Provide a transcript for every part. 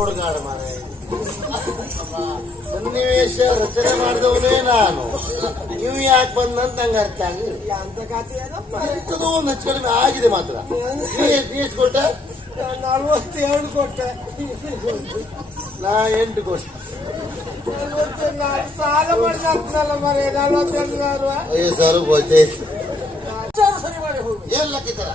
ಹುಡುಗಾಡ ಸನ್ನಿವೇಶ ರಚನೆ ಮಾಡಿದವನೇ ನಾನು. ನೀವು ಯಾಕೆ ಬಂದಂತ ನಂಗೆ ಅರ್ಥ ಆಗಿಲ್ಲ ಒಂದು ಹೆಚ್ಚು ಕಡಿಮೆ ಆಗಿದೆ ಮಾತ್ರ. ಎಷ್ಟು ಕೊಟ್ಟೆ? ನಲ್ವತ್ತೇಳು ಕೊಟ್ಟೆ. ನಾ ಎಂಟು ಕೊಟ್ಟೆ. ಸಾಲ ಮರೆ ಹೋಯ್ತೈತಿ ಸರಿ ಸರಿ ಮಾಡಿ ಹೋಗಿ. ಏನ್ ಲೆಕ್ಕಿತ್ತಾರ?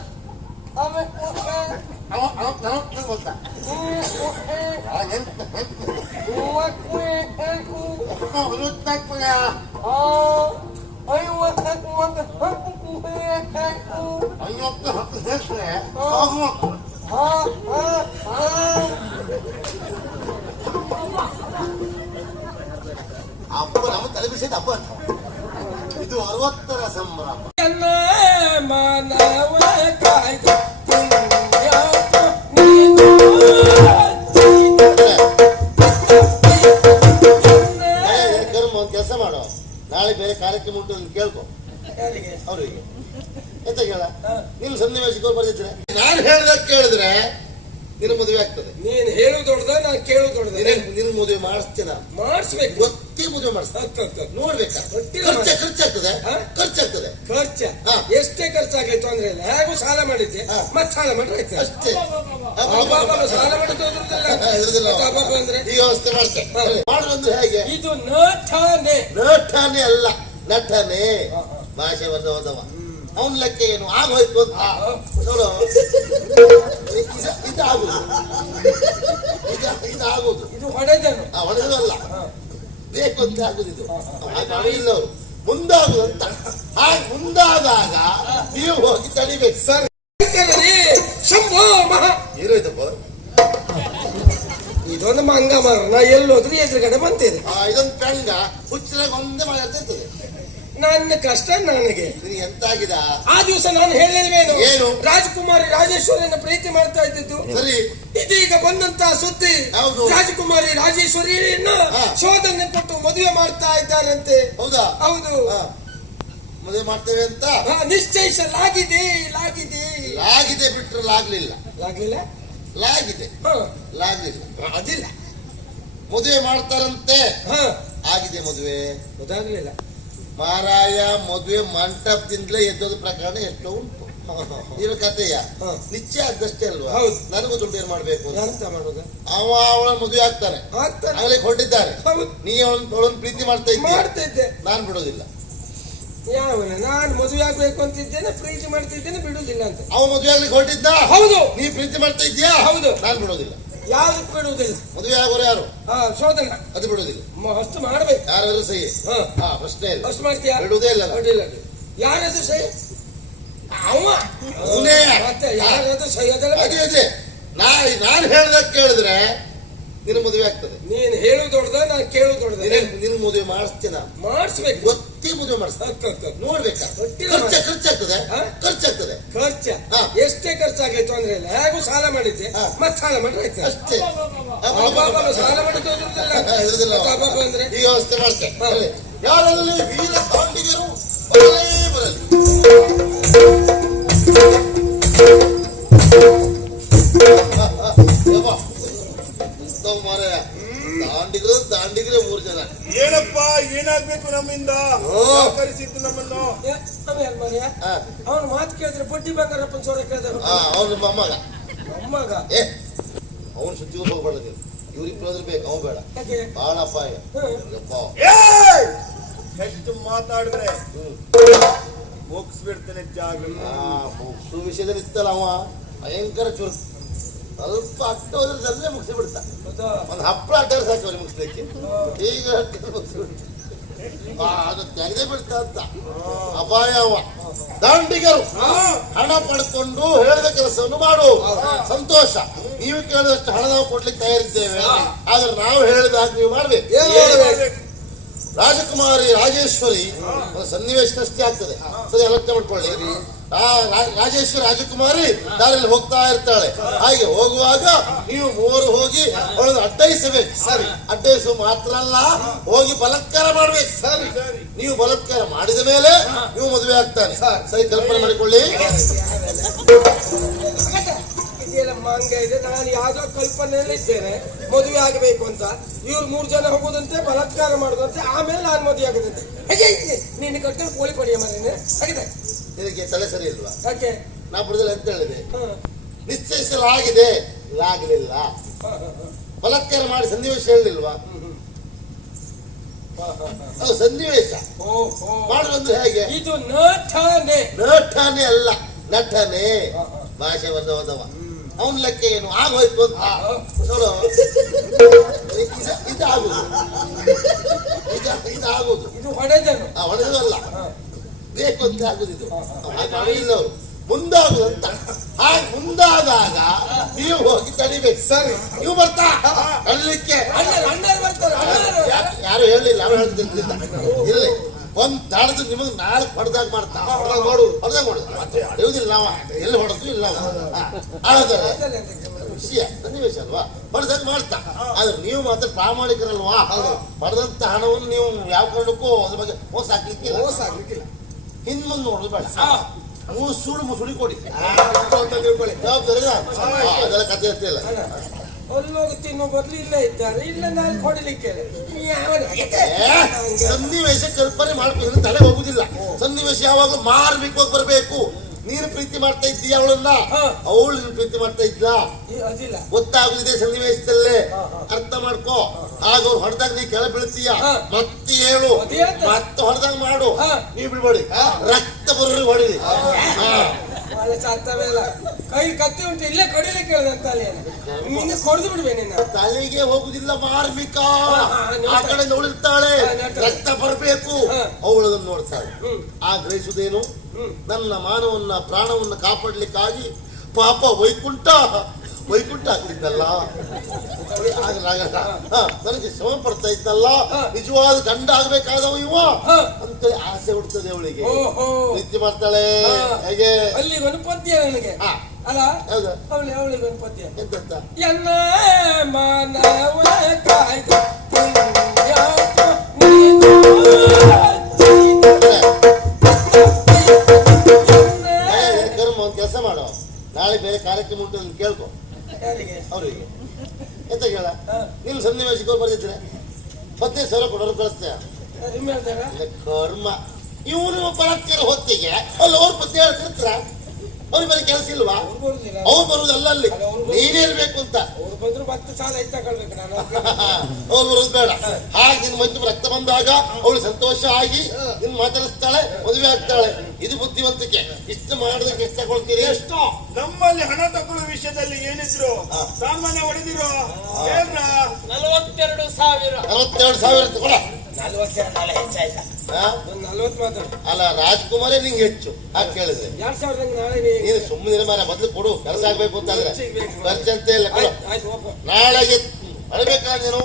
ಅಪ್ಪ ನಮ್ಮ ತಲೆ ಬಿಸಿದ ಅಂತ. ಇದು ಅರವತ್ತರ ಸಂಭ್ರಮ. ಮಾನವ ಕಾರ್ಯಕ್ರಮ ಉಂಟು ಅಂತ ಕೇಳ್ಕೊ. ಅವರಿಗೆ. ಎಂತ ಕೇಳ? ನೀನು ಸನ್ನಿವೇಶಕ್ಕೆ ಬರ್ದಿದ್ರೆ ನಾನು ಹೇಳ್ದಾಗ ಕೇಳಿದ್ರೆ ನಿನ್ನ ಮದುವೆ ಆಗ್ತದೆ. ನೀನ್ ಹೇಳು ದೊಡ್ಡದ ನಾನು ಕೇಳು ದೊಡ್ಡದ? ನಿನ್ನ ಮದುವೆ ಮಾಡಿಸ್ತೀನ? ಮಾಡಿಸ್ಬೇಕು. ಗೊತ್ತಿ ಮದುವೆ ಮಾಡಿಸ್ತಾ ನೋಡ್ಬೇಕಾ? ಖರ್ಚ. ಖರ್ಚಾಗ್ತದೆ? ಖರ್ಚಾಗ್ತದೆ ಖರ್ಚ. ಎಷ್ಟೇ ಖರ್ಚಾಗಲಿ ತೊಂದ್ರೆ ಇಲ್ಲ. ಹೇಗೂ ಸಾಲ ಮಾಡಿದ್ದೆ? ಮತ್ತೆ ಮತ್ ಸಾಲ ಮಾಡ್ರೆ ಆಯ್ತು? ಅಷ್ಟೇ. ಸಾಲ ಮಾಡಿದ್ರೆ ಅಂದ್ರೆ? ಈ ವ್ಯವಸ್ಥೆ ಮಾಡ್ತೇನೆ. ಮಾಡುದಂದ್ರೆ ಹೇಗೆ? ಇದು ನಠಾನೆ. ನಠಾನೆ ಅಲ್ಲ. ನಟನೆ. ಭಾಷೆ ಬಂದ ಹೋದವ ಅವನ್ ಲೆಕ್ಕ ಏನು? ಆಗೋಯ್ತು ಅಂತ. ನೋಡು. ಇದು- ಇದು ಹೊಡೆದನು. ಹೊಡೆದಲ್ಲ. ಬೇಕು ಅಂತ ಆಗುದು ಇದು. ಮುಂದಾಗು ಅಂತ. ಹಾಗೆ ಮುಂದಾದಾಗ ನೀವು ಹೋಗಿ ತಡಿಬೇಕು. ಸರ್. ಇರೋಯ್ತಪ್ಪ ಇದೊಂದು ಮಂಗ ಮರ ನಾ ಎಲ್ಲೋದ್ರೂ ಎದುರುಗಡೆ ಬಂತೇನೆ ಆ, ಇದೊಂದು ಪೆಂಗ. ಹುಚ್ಚರಾಗ ಒಂದೇ ಮಾಡ್ತಾ ಇರ್ತದೆ ನನ್ನ ಕಷ್ಟ ನನಗೆ. ಎಂತಾಗಿದ? ಆ ದಿವಸ ನಾನು ಹೇಳಿಲ್ವೇನು ಏನು? ರಾಜಕುಮಾರಿ ರಾಜೇಶ್ವರಿಯನ್ನ ಪ್ರೀತಿ ಮಾಡ್ತಾ ಇದ್ದಿದ್ದು. ಸರಿ. ಇದೀಗ ಬಂದಂತ ಸುದ್ದಿ ಹೌದು. ರಾಜಕುಮಾರಿ ರಾಜೇಶ್ವರಿಯನ್ನ ಹಾ. ಶೋಧನೆ ಕೊಟ್ಟು ಮದುವೆ ಮಾಡ್ತಾ ಇದ್ದಾರಂತೆ. ಹೌದಾ? ಹೌದು. ಹಾ. ಮದುವೆ ಮಾಡ್ತೇವೆ ಅಂತ? ಹಾ, ನಿಶ್ಚಯಿಸಲಾಗಿದೆ ಲಾಗಿದೆ ಲಾಗಿದೆ. ಬಿಟ್ರೆ ಲಾಗ್ಲಿಲ್ಲ. ಲಾಗ್ಲಿಲ್ಲ? ಲಾಗಿದೆ. ಹಾ, ಲಾಗ್ಲಿಲ್ಲ. ಅದಿಲ್ಲ. ಮದುವೆ ಮಾಡ್ತಾರಂತೆ. ಹಾ. ಆಗಿದೆ ಮದುವೆ. ಗೊತ್ತಾಗ್ಲಿಲ್ಲ ಮಾರಾಯ ಮದುವೆ ಮಂಟಪದಿಂದಲೇ ಎದ್ದೋದ ಪ್ರಕರಣ ಎಷ್ಟೋ ಉಂಟು. ಇರೋ ಕಥೆಯ. ನಿಶ್ಚಯ ಅದಷ್ಟೇ ಅಲ್ವಾ? ಹೌದು. ನನಗೂ ದುಡ್ಡು ಏನ್ ಮಾಡ್ಬೇಕು ಅಂತ. ಮಾಡೋದು? ಅವ ಅವಳ ಮದುವೆ ಆಗ್ತಾನೆ. ಆಗಲೇ ಹೊರಟಿದ್ದಾರೆ ಹೌದು. ನೀ ಅವಳನ್ನ ಪ್ರೀತಿ ಮಾಡ್ತಾ ಇದ್ದೆ. ನಾನು ನಾನ್ ಬಿಡೋದಿಲ್ಲ ಯಾವನ? ನಾನು ಮದುವೆ ಆಗ್ಬೇಕು ಅಂತಿದ್ದೇನೆ ಪ್ರೀತಿ ಮಾಡ್ತಿದ್ದೇನೆ ಬಿಡುದಿಲ್ಲ ಅಂತ. ಅವ ಮದುವೆ ಆಗ್ಲಿಕ್ಕೆ ಹೊರಟಿದ್ದ? ಹೌದು. ನೀ ಪ್ರೀತಿ ಮಾಡ್ತಾ ಇದ್ಯಾ ಹೌದು. ನಾನು ಬಿಡೋದಿಲ್ಲ ಯಾವ್ದಕ್ಕೆ ಬಿಡುವುದಿಲ್ಲ. ಮದುವೆ ಆಗೋರು ಯಾರು? ಹಾ ಶೋಧನ ಅದು ಬಿಡೋದಿಲ್ಲ ಮ- ಅಷ್ಟು ಮಾಡ್ಬೇಕು. ಯಾರು ಸಹಿ? ಹಾ. ಹಾ ಪ್ರಶ್ನೆ ಇಲ್ಲ. ಅಷ್ಟು ಮಾಡ್ತೀಯಾ? ಬಿಡುವುದೇ ಇಲ್ಲ. ಬಿಡಿಲ್ಲ ಅಡ್ಡಿಲ್ಲ ಯಾರದು ಸೈ ಅವ ಅವನೇ. ಮತ್ತೆ ಯಾರದು ಸೈ ಅದೆಲ್ಲ ಅದೇ ಅದೇ. ನಾ ನಾನು ಹೇಳ್ದಾಗ ಕೇಳಿದ್ರೆ ನಿನ್ನ ಮದುವೆ ಆಗ್ತದೆ. ನೀನ್ ಹೇಳು ದೊಡ್ಡದ ನಾನು ಕೇಳು ದೊಡ್ಡದ. ನಿನ್ನ ಮದುವೆ ಮದುವೆ ಮಾಡಿಸ್ತೀನ ಮಾಡಿಸ್ಬೇಕು. ಗೊತ್ತಿ. ಮದುವೆ ಮಾಡಿಸ್ತಾರೆ. ಹತ್ತು ಹತ್ತು ಹತ್ತು. ನೋಡ್ಬೇಕಾ? ಖರ್ಚ. ಖರ್ಚಾಗ್ತದೆ? ಖರ್ಚಾಗ್ತದೆ. ಖರ್ಚ. ಎಷ್ಟೇ ಖರ್ಚಾಗಲಿ ಅಂದ್ರೆ ಇಲ್ಲ. ಹೇಗೂ ಸಾಲ ಮಾಡಿದ್ದೆ? ಮತ್ತೆ ಮತ್ ಸಾಲ ಮಾಡಿ ಆಯ್ತು? ಅಷ್ಟೇ. ಸಾಲ ಮಾಡಿದ್ದು ಅಂದ್ರೆ? ಈ ವ್ಯವಸ್ಥೆ ಮಾಡ್ತೇನೆ. ಯಾರಲ್ಲಿ ವೀರ ಪಾಂಡಿಗರು ಬರಲೇ ಬರಲಿ? ದಾಂಡಿಗರು ದಾಂಡಿಗ್ರೆ ಮೂರ್ ಜನ. ಏನಪ್ಪ ಏನಾಗ್ಬೇಕು ನಮ್ಮಿಂದ. ಕರೆಸಿದ್ದು ನಮ್ಮನ್ನು? ಅವನು ಮಾತು ಕೇಳಿದ್ರೆ ಬಡ್ಡಿ ಬಂಗಾರಪ್ಪನ ಸೋರ ಕೇಳಿದ ಅವನು ಮೊಮ್ಮಗ ಅಮ್ಮಗ. ಏ ಅವನು ಸುದ್ದಿ ಹೋಗ್ಬೇಡ ನೀವು ಇವ್ರಿಬ್ರು ಹೋದ್ರೆ ಬೇಕು ಅವ ಬೇಡ ಬಹಳ ಅಪಾಯ! ಹೆಚ್ಚು ಮಾತಾಡಿದ್ರೆ ಹ್ಮ್. ಮುಗಿಸ್ಬಿಡ್ತೇನೆ ಜಾಗ ಆ, ಮುಗ್ಸು ವಿಷಯದಲ್ಲಿ ಇತ್ತಲ್ಲ ಅವ. ಭಯಂಕರ ಚುರು ಸ್ವಲ್ಪ ಅಟ್ಟ ಹೋದ್ರೆ ಸಲ್ಲೇ ಮುಗಿಸಿ ಬಿಡ್ತಾ? ಒಂದು ಹಪ್ಪಳ ಅಡ್ಡ ಸಾಕು ಅವ್ರಿಗೆ ಮುಗಿಸ್ಲಿಕ್ಕೆ. ಈಗ ಅದು ತೆಗೆದೇ ಬಿಡ್ತಾ ಅಂತ. ಅಪಾಯ ಅವ ದಾಂಡಿಗರು. ಹಣ ಪಡ್ಕೊಂಡು ಹೇಳಿದ ಕೆಲಸವನ್ನು ಮಾಡು. ಸಂತೋಷ. ನೀವು ಕೇಳಿದಷ್ಟು ಹಣ ನಾವು ಕೊಡ್ಲಿಕ್ಕೆ ತಯಾರಿದ್ದೇವೆ. ಆದ್ರೆ ನಾವು ಹೇಳಿದಾಗ ನೀವು ಮಾಡ್ಬೇಕು? ರಾಜಕುಮಾರಿ ರಾಜೇಶ್ವರಿ ಒಂದು ಸನ್ನಿವೇಶನಷ್ಟೇ ಆಗ್ತದೆ. ಸರಿ ಅಲಕ್ಷ್ಯ ಮಾಡ್ಕೊಳ್ಳಿ. ರಾ- ರಾಜೇಶ್ವರಿ ರಾಜಕುಮಾರಿ ದಾರಿಯಲ್ಲಿ ಹೋಗ್ತಾ ಇರ್ತಾಳೆ. ಹಾಗೆ ಹೋಗುವಾಗ ನೀವು ಮೂವರು ಹೋಗಿ ಅವಳನ್ನು ಅಡ್ಡಯಿಸಬೇಕು ಸರಿ. ಅಡ್ಡಯಿಸುವ ಮಾತ್ರ ಅಲ್ಲ, ಹೋಗಿ ಬಲತ್ಕಾರ ಮಾಡ್ಬೇಕು. ಸರಿ. ನೀವು ಬಲತ್ಕಾರ ಮಾಡಿದ ಮೇಲೆ ನೀವು ಮದುವೆ ಆಗ್ತಾನೆ. ಸರಿ, ಕಲ್ಪನೆ ಮಾಡಿಕೊಳ್ಳಿ. ನಾನು ಯಾವ್ದೋ ಕಲ್ಪನೆಯಲ್ಲಿ ಇದ್ದೇನೆ ಮದುವೆ ಆಗಬೇಕು ಅಂತ. ಇವ್ರು ಮೂರು ಜನ ಹೋಗೋದಂತೆ, ಬಲತ್ಕಾರ ಮಾಡೋದಂತೆ. ಆಮೇಲೆ ನಾನು ಮದುವೆ ಆಗೋದಂತೆ. ಹೇಗೆ? ನೀನು ಕಟ್ಟಿ ಕೋಳಿ ಪಡೆಯ ಮನೆ ಹಾಗಿದೆ ನಿನಗೆ ತಲೆ ಸರಿ ಇಲ್ವಾ? ಯಾಕೆ? ನಾ ಬಿಡದಲ್ಲಿ ಅಂತ ಹೇಳಿದೆ? ನಿಶ್ಚಯಿಸಲಾಗಿದೆ. ಆಗಲಿಲ್ಲ ಬಲತ್ಕಾರ ಮಾಡಿ ಸನ್ನಿವೇಶ ಹೇಳಲಿಲ್ವಾ ಅದು ಸನ್ನಿವೇಶ. ಮಾಡುವುದು. ಮಾಡುವಂದ್ರೆ ಹೇಗೆ? ಇದು ನಟನೆ ನಟನೆ ಅಲ್ಲ ನಟನೆ ಭಾಷೆ ಒಂದ ಬಂದವದವ ಅವನ ಲೆಕ್ಕ ಏನು? ಆಗೋಯ್ತು ಅಂತ. ನೋಡು. ಇದು- ಇದು ಆಗುದು. ಇದು ಹೊಡೆದನು. ಹೊಡೆದಲ್ಲ ಬೇಕು ಅಂತ ಆಗುದಿದ್ದು ಇಲ್ಲವರು. ಮುಂದಾಗುದಂತ. ಹಾಗೆ ಮುಂದಾದಾಗ ನೀವು ಹೋಗಿ ತಡಿಬೇಕು. ಸರಿ ನೀವು ಬರ್ತಾ? ಅಲ್ಲಿಕ್ಕೆ ಯಾರು- ಹೇಳಿಲ್ಲ ಹೇಳಲಿಲ್ಲ ಅವ್ರು ಹೇಳ್ತಿರ್ಲಿಲ್ಲ ಇರ್ಲಿ ಒಂದ್ ತಡೆದು ನಿಮಗೆ ನಾಳೆ ಹೊಡೆದಾಗ ಮಾಡ್ತಾ. ಹೊಡೆದಾಗ ಮಾಡುದು ಹೊಡೆದಾಗ ಮಾಡುದು. ಮತ್ತೆ ಹೊಡೆಯುವುದಿಲ್ಲ ನಾವ. ಎಲ್ಲಿ ಹೊಡೆದು ಇಲ್ಲ ಅದಲ್ಲ ವಿಷಯ ಸನ್ನಿವೇಶ ಅಲ್ವಾ? ಹೊಡೆದಾಗ ಮಾಡ್ತಾ. ಆದ್ರೆ ನೀವು ಮಾತ್ರ ಪ್ರಾಮಾಣಿಕರಲ್ವಾ? ಪಡೆದಂತ ಹಣವನ್ನು ನೀವು ಯಾವ ಕಾರಣಕ್ಕೂ ಅದ್ರ ಬಗ್ಗೆ ಮೋಸ ಹಾಕ್ಲಿಕ್ಕಿಲ್ಲ ಮೋಸ ಆಗ್ಲಿಕ್ಕಿಲ್ಲ. ಹಿಂದ್ ನೋಡುದು ಬೇಡ. ಮೂರು ಮುಸುಡು ಮುಸುಳಿ ಕೊಡಿ. ಅಂತ ತಿಳ್ಕೊಳ್ಳಿ. ಜವಾಬ್ದಾರಿ ಅದೆಲ್ಲ ಕಥೆ ಇರ್ತಿಲ್ಲ ಅಣ್ಣ, ಅಲ್ಲಿ ಹೋಗಿ ತಿನ್ನೋ ಬದಲು ಇಲ್ಲೇ ಇದ್ದಾರೆ. ಇಲ್ಲ ನಾನು ಕೊಡಲಿಕ್ಕೆ ಸನ್ನಿವೇಶ ಕಲ್ಪನೆ ಮಾಡ್ಬೇಕು ತಲೆ ಹೋಗುದಿಲ್ಲ. ಸನ್ನಿವೇಶ ಯಾವಾಗ ಮಾರ್ಬೇಕು ಹೋಗಿ ಬರ್ಬೇಕು? ನೀನು ಪ್ರೀತಿ ಮಾಡ್ತಾ ಇದ್ದೀಯ ಅವಳನ್ನ. ಅವಳು ನೀನು ಪ್ರೀತಿ ಮಾಡ್ತಾ ಇದ್ಲ ಗೊತ್ತಾಗುದಿದೆ ಸನ್ನಿವೇಶದಲ್ಲೇ. ಅರ್ಥ ಮಾಡ್ಕೋ. ಆಗ ಹೊಡೆದಾಗ ನೀ ಕೆಳ ಬೀಳ್ತೀಯ. ಮತ್ತೆ ಹೇಳು. ಮತ್ತೆ ಹೊಡೆದಾಗ ಮಾಡು. ನೀ ಬಿಡ್ಬೇಡಿ. ರಕ್ತ ಬರ್ರಿ ಹೊಡಿರಿ. ಒಳ್ಳೆ ಸಾರ್ಥವೇ ಅಲ್ಲ. ಕೈ ಕತ್ತಿ ಉಂಟು ಇಲ್ಲೇ ಕಡಿಲಿಕ್ಕೆ ಅಲ್ಲಿ ನಿನ್ನ ಕೊಡ್ದು ಬಿಡ್ಬೇ ನಿನ್ನ. ತಲೆಗೆ ಹೋಗುದಿಲ್ಲ ಮಾರ್ಮಿಕ. ಆ ಕಡೆ ನೋಡಿರ್ತಾಳೆ ರಕ್ತ ಬರಬೇಕು. ಅವಳದನ್ನು ನೋಡ್ತಾಳೆ. ಆ ಗ್ರಹಿಸುದೇನು. ನನ್ನ ಮಾನವನ್ನ ಪ್ರಾಣವನ್ನ ಕಾಪಾಡ್ಲಿಕ್ಕಾಗಿ ಪಾಪ ವೈಕುಂಠ ವೈಕುಂಠ ಆಗ್ತಿದ್ದಲ್ಲ ನನಗೆ ಶ್ರಮ ಪಡ್ತಾ ಇದ್ದಲ್ಲ. ನಿಜವಾದ ಗಂಡ ಆಗ್ಬೇಕಾದವ ಇವ. ಹಾ. ಅಂತೇಳಿ ಆಸೆ ಹುಡ್ತದೆ ಅವಳಿಗೆ. ಓಹೋ. ಪ್ರೀತಿ ಮಾಡ್ತಾಳೆ. ಹೇಗೆ? ಅಲ್ಲಿ ಗಣಪತಿಯ ನನಗೆ ಹಾ. ಅಲ್ಲ ಹೌದು. ಅವಳಿ ಅವಳಿ ಪದ್ಯ ಎಂತ ಎನ್ನ ಮಾನವ ಕಾಯ್ದ ಕರ್ಮ ಒಂದು ಕೆಲಸ ಮಾಡೋ. ನಾಳೆ ಬೇರೆ ಕಾರ್ಯಕ್ರಮ ಉಂಟು ಅಂತ ಕೇಳ್ಕೊ. ಅವರಿಗೆ. ಎಂತ ಕೇಳ? ನೀವು ನೀನು ಸನ್ನಿವೇಶಕ್ಕೆ ಬರ್ತಿದ್ರೆ ಬರ್ದಿದ್ರೆ ಹದಿನೈದು ಸಾವಿರ ಕೊಡೋರು ಇಲ್ಲ ಕರ್ಮ. ಇವನು ಬಲಾತ್ಕಾರ ಹೊತ್ತಿಗೆ ಅಲ್ಲಿ ಅವ್ರ ಪತ್ತೆ ಹೇಳ್ತಿರ್ತಾರ ಅವ್ರಿಗೆ ಬರೀ ಕೆಲಸ ಇಲ್ವಾ? ಅವ್ರು ಬರುವುದಲ್ಲ ಅಲ್ಲಿ ನೀನೇ ಇರ್ಬೇಕು ಅಂತ. ಅವ್ರು ಬಂದ್ರು ಮತ್ತೆ ಸಾಲ ಹೆಚ್ಚಾಕೊಳ್ಬೇಕು ನಾನು. ಅವ್ರು ಬರುದು ಬೇಡ. ಹಾಗೆ ನಿನ್ ಮಂಚು ರಕ್ತ ಬಂದಾಗ ಅವಳು ಸಂತೋಷ ಆಗಿ ನಿನ್ ಮಾತಾಡಿಸ್ತಾಳೆ ಮದುವೆ ಆಗ್ತಾಳೆ. ಇದು ಬುದ್ಧಿವಂತಿಕೆ. ಇಷ್ಟು ಮಾಡೋದಕ್ಕೆ ಎಷ್ಟು ತಗೊಳ್ತೀರಿ? ಎಷ್ಟೋ. ನಮ್ಮಲ್ಲಿ ಹಣ ತಗೊಳ್ಳೋ ವಿಷಯದಲ್ಲಿ ಏನಿದ್ರು ಸಾಮಾನ್ಯ ಹೊಡೆದಿರೋ ಏನ್ರ ನಲವತ್ತೆರಡು ಸಾವಿರ. ನಲವತ್ತೆರಡು ಸಾವಿರ ತಗೊಳ ನಲವತ್ತೆರಡು ಅಲ್ಲ ಹೆಚ್ಚಾಯ್ತಾ? ಒಂದು ನಲವತ್ತು ಮಾತ್ರ. ಅಲ್ಲ ರಾಜ್ಕುಮಾರೇ ನಿಂಗೆ ಹೆಚ್ಚು. ಹಾಗೆ ಕೇಳಿದ್ರೆ? ಎರಡ್ ಸಾವಿರದ ನಾಳೆ ನೀನು ಸುಮ್ಮನೆ ಮಾರ ಮೊದಲು ಕೊಡು. ಕೆಲಸ ಆಗ್ಬೇಕು ಅಂತಂದ್ರೆ. ಖರ್ಚಂತೆ ಇಲ್ಲ ಕೊಡು. ನಾಳೆಗೆ ಅಳಬೇಕಾ ನೀನು?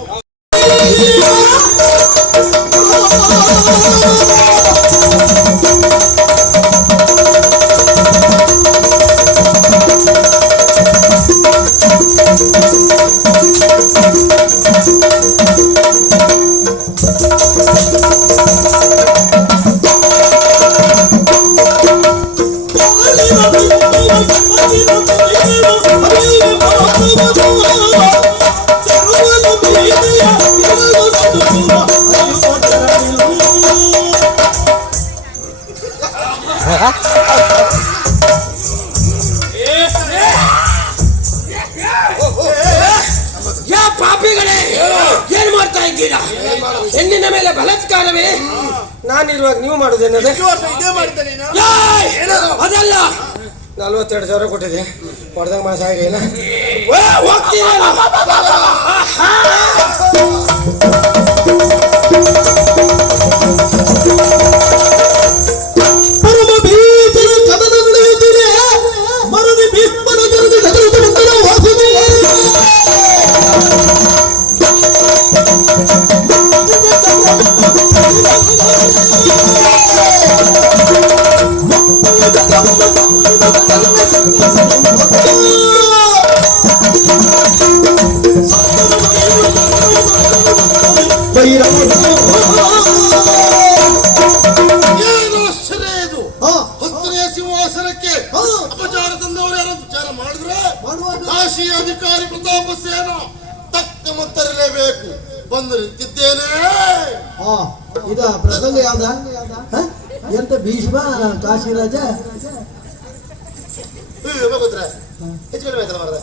ಬಲಾತ್ಕಾರವೇ ನಾನಿರುವಾಗ ನೀವು ಮಾಡುದೇನದೇ ಅದಲ್ಲ! ನಲ್ವತ್ತೆರಡು ಸಾವಿರ ಕೊಟ್ಟಿದೆ. ಹೊಡೆದಾಗ ಮಾಸ ಆಗಿಲ್ಲ ಹೋಗ್ತೀನಿ ಅಧಿಕಾರಿ ಪ್ರತಾಪ ಸೇನ ತಕ್ಕ ಮತ್ತರಲೇಬೇಕು ಬಂದು ನಿಂತಿದ್ದೇನೆ ಇದ ಪ್ರಸಂಗ ಯಾವ್ದ? ಎಂತ ಭೀಷ್ಮ ಕಾಶಿರಾಜ? ಗೊತ್ತರ ಹೆಚ್ಚು ಕಡಿಮೆ ಆಯ್ತಲ್ಲ ಮಾರ್ರೆ.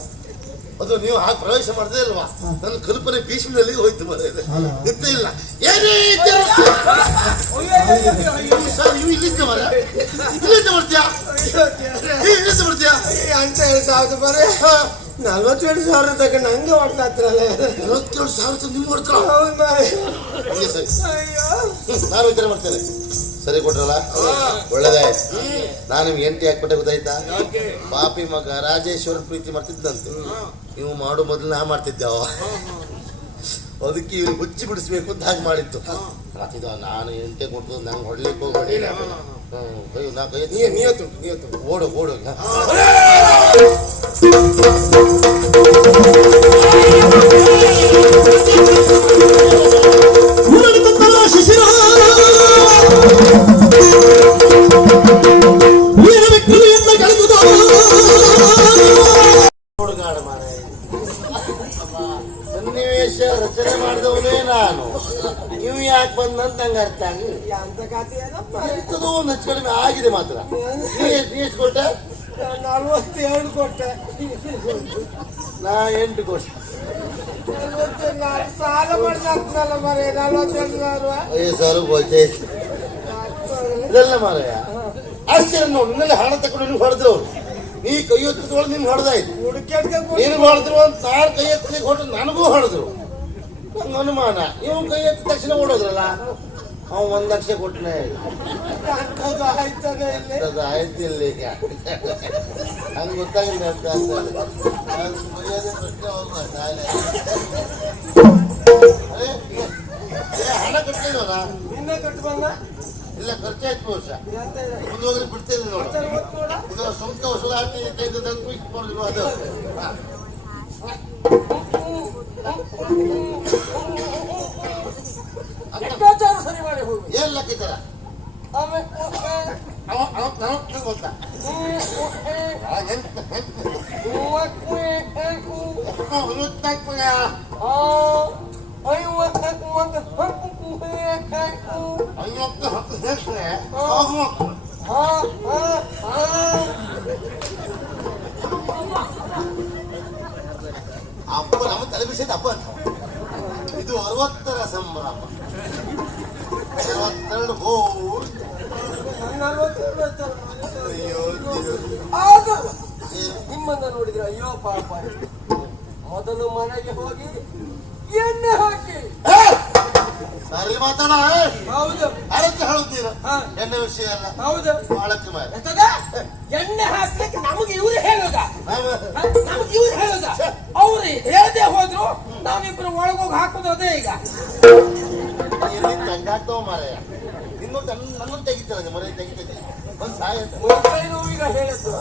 ಅದು ನೀವು ಹಾಗೆ ಪ್ರವೇಶ ಮಾಡದೇ ಇಲ್ವಾ? ನನ್ನ ಕಲ್ಪನೆ ಭೀಷ್ಮನಲ್ಲಿ ಹೋಯ್ತು ಅಲ್ಲ. ಗೊತ್ತೇ ಇಲ್ಲ. ಏನೇ ಸರ್ ನೀವು ಇಲ್ಲಿಂದ ಮರ ಇಲ್ಲಿಂದ ಬರ್ತೀಯಾ ಇಲ್ಲಿಂದ ಬರ್ತೀಯಾ ಅಂತ ಹೇಳಿ ಸಾವ್ದು ಬರೇ ಸಾವಿರ ತಗೊಂಡು ಹಂಗೆ ಮಾಡ್ತಾ ಹತ್ರಲ್ಲ ನಲ್ವತ್ತೇಳು ಸಾವಿರ ನಿಮ್ಗೆ ಹೊಡ್ತಾರ ಹೌದು ಮಾರೆ ಸರಿ. ನಾನು ಮಾಡ್ತೇನೆ. ಸರಿ ಕೊಟ್ರಲ್ಲ? ಒಳ್ಳೇದಾಯ್ತು. ನಾನು ನಿಮ್ಗೆ ಎಂಟಿ ಹಾಕ್ಬಿಟ್ಟೆ ಗೊತ್ತಾಯ್ತಾ? ಪಾಪಿ ಮಗ ರಾಜೇಶ್ವರ ಪ್ರೀತಿ ಮಾಡ್ತಿದ್ದಂತೆ. ನೀವು ಮಾಡು ಮೊದಲು ನಾ ಮಾಡ್ತಿದ್ದೆ ಅವ. ಅದಕ್ಕೆ ಇವ್ರು ಮುಚ್ಚಿ ಬಿಡಿಸ್ಬೇಕು ಅಂತ ಹಾಗೆ ಮಾಡಿತ್ತು. ಮತ್ತಿದ ನಾನು ಎಂಟೆ ಕೊಟ್ಟು ನಂಗೆ ಹೊಡ್ಲಿಕ್ಕೆ ಹೋಗ್ಬೇಡಿ. ಹ್ಮ್ ಕೈ ನಾ ಕೈ ನೀ ನಿಯತ್ತು ನಿಯತ್ತು ಓಡು ಓಡು ಅಂತ ಏನಪ್ಪ ಒಂದು ಹೆಚ್ಚು ಕಡಿಮೆ ಆಗಿದೆ ಮಾತ್ರ. ನೀ ಎಷ್ಟು ಕೊಟ್ಟೆ? ನಲ್ವತ್ತೇಳು ಕೊಟ್ಟೆ. ನಾ ಎಂಟು ಕೊಟ್ಟೆ. ನಾನು ಸಾಲ ಮಾಡ್ದಾಕ್ನಲ್ಲ ಮರೆ ನಲ್ವತ್ತೆರಡು ಸಾವಿರ ಸರ್ ಗೋಚೆ ಇದೆಲ್ಲ ಮಾರಾಯ ಆಶ್ಚರ್ಯ ನೋಡಿ ನಿನ್ನಲ್ಲಿ ಹಣ ತಕೊಂಡು ನೀವು ಹೊಡೆದ್ರು ಅವ್ರು. ನೀ ಕೈ ಎತ್ತಿದೊಳಗೆ ನಿಮ್ಗೆ ಹೊಡೆದಾಯ್ತು. ನೀನು ಹೊಡೆದ್ರು ಅಂತ ನಾನು ಕೈ ಎತ್ತಲಿಕ್ಕೆ ಹೊಡೆದು ನನಗೂ ಹೊಡೆದ್ರು. ನಂಗೆ ಅನುಮಾನ. ಇವ್ ಕೈ ಎತ್ತಿದ ತಕ್ಷಣ ಓಡೋದ್ರಲ್ಲ? ಅವ ಒಂದ್ ಲಕ್ಷ ಕೊಟ್ಟನೆ ಆಯ್ತು ಇಲ್ಲ ಈಗ. ನಂಗೆ ಗೊತ್ತಾಗಿಲ್ಲ ಅಂತ ಹಣ ಕಟ್ಟಿಲ್ವಲ್ಲ ನಿನ್ನೆ ಕಟ್ಟು ಬಂದ? ಇಲ್ಲ ಖರ್ಚಾಯ್ತು ಬಹುಶಃ. ಮುಂದೋಗಿ ಬಿಡ್ತೇನೆ ನೋಡಿ. ಇದು ಸ್ವಂತ ವಸೂಲಾತಿ ತೆಗೆದು ತಂದು ಇಷ್ಟು ಅದು. ಲೆಕ್ಕಾಚಾರ ಸರಿ ಮಾಡಿ ಹೋಗು ಏನ್ ಲೆಕ್ಕ ಈ ತರ ಆಮೇಲೆ ಅವ ಅವ ನಾವು ತಿಳ್ಕೊಂತ ಆ, ಎಂತ ಎಂತ ಐವತ್ತು ಹತ್ತು ಹೇಳ್ತಾರೆ ಅಪ್ಪ ನಮ್ಮ ತಲೆ ಬಿಸಿದ ಹಬ್ಬ ಅಂತ ಇದು ಅರವತ್ತರ ಸಂಭ್ರಮ. ಅರವತ್ತೆರಡು ಹೋ ಅಯ್ಯೋ. ನಿಮ್ಮನ್ನ ನೋಡಿದ್ರೆ ಅಯ್ಯೋ ಪಾಪ. ಮೊದಲು ಮನೆಗೆ ಹೋಗಿ ಎಣ್ಣೆ ಹಾಕಿ! ಸರಿ ಮಾತಾಡ. ಹೌದು. ಹೇಳುತ್ತೀರ. ಎಣ್ಣೆ ವಿಷಯ ಅಲ್ಲ. ಹೌದು. ಬಾಳಕ್ಕೆ ಮಾಡ? ಎಣ್ಣೆ ಹಾಕ್ಲಿಕ್ಕೆ ನಮಗೆ ಇವ್ರು ಹೇಳುದ? ನಮ್ಗೆ ಇವ್ರು ಹೇಳುದ? ಅವ್ರು ಹೇಳದೆ ಹೋದ್ರು ನಾವಿಬ್ರು ಒಳಗೋಗಿ ಹಾಕುದು ಅದೇ ಈಗ. ಎಲ್ಲಿ ತಂಗಾಗ್ತಾವ ಮಾರಾಯ. ನಿನ್ನ ನನ್ನ ತೆಗಿತಾರೆ ಮನೆ ತೆಗಿತೈತಿ ಒಂದ್ ಮುಖ ನೋವೀಗ ಹೇಳಿದ್ರು